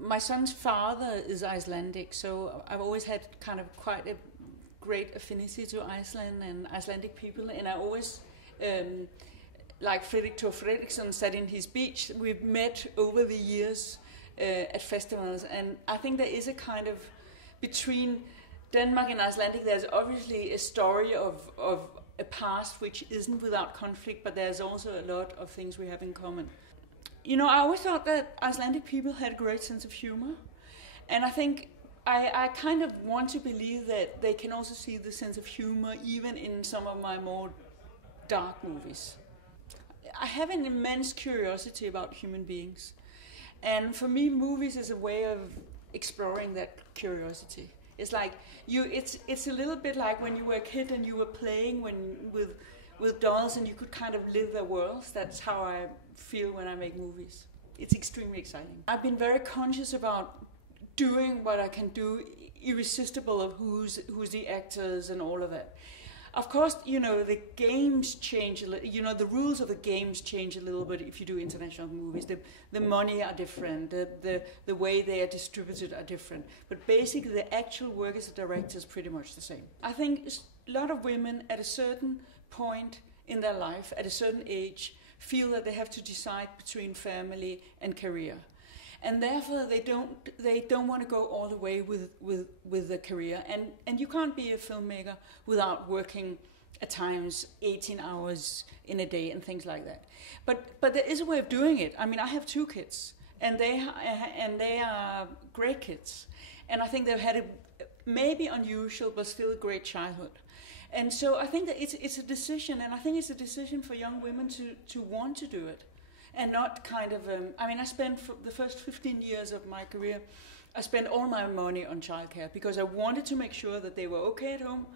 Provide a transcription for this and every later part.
my son's father is Icelandic, so I've always had kind of quite a great affinity to Iceland and Icelandic people, and I always, like Fredrik Thor Fredriksson said in his speech, we've met over the years at festivals, and I think there is a kind of, between Denmark and Icelandic, there's obviously a story of a past which isn't without conflict, but there's also a lot of things we have in common. You know, I always thought that Icelandic people had a great sense of humor, and I think I kind of want to believe that they can also see the sense of humor even in some of my more dark movies. I have an immense curiosity about human beings, and for me, movies is a way of exploring that curiosity. It's like it's a little bit like when you were a kid and you were playing with dolls and you could kind of live their worlds. That's how I feel when I make movies. It's extremely exciting. I've been very conscious about doing what I can do, irresistible of who's the actors and all of that. Of course, you know, the games change, you know, the rules of the games change a little bit if you do international movies. The money are different, the way they are distributed are different. But basically the actual work as a director is pretty much the same. I think a lot of women at a certain point in their life, at a certain age, feel that they have to decide between family and career. And therefore they don't want to go all the way with the career. And you can't be a filmmaker without working at times 18 hours in a day and things like that. But there is a way of doing it. I mean, I have 2 kids, and they are great kids. And I think they've had a maybe unusual but still a great childhood. And so I think that it's a decision, and I think it's a decision for young women to want to do it. And not kind of, I mean, I spent for the first 15 years of my career, I spent all my money on childcare because I wanted to make sure that they were okay at home,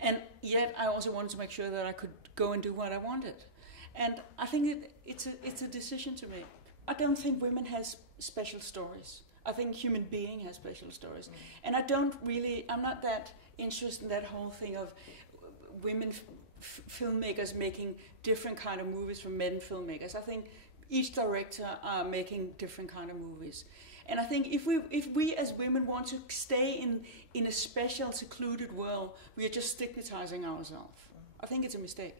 and yet I also wanted to make sure that I could go and do what I wanted. And I think it's a decision to make. I don't think women has special stories. I think human being has special stories. And I'm not that interested in that whole thing of women filmmakers making different kind of movies from men filmmakers. I think each director are making different kind of movies. And I think if we as women want to stay in a special, secluded world, we are just stigmatizing ourselves. I think it's a mistake.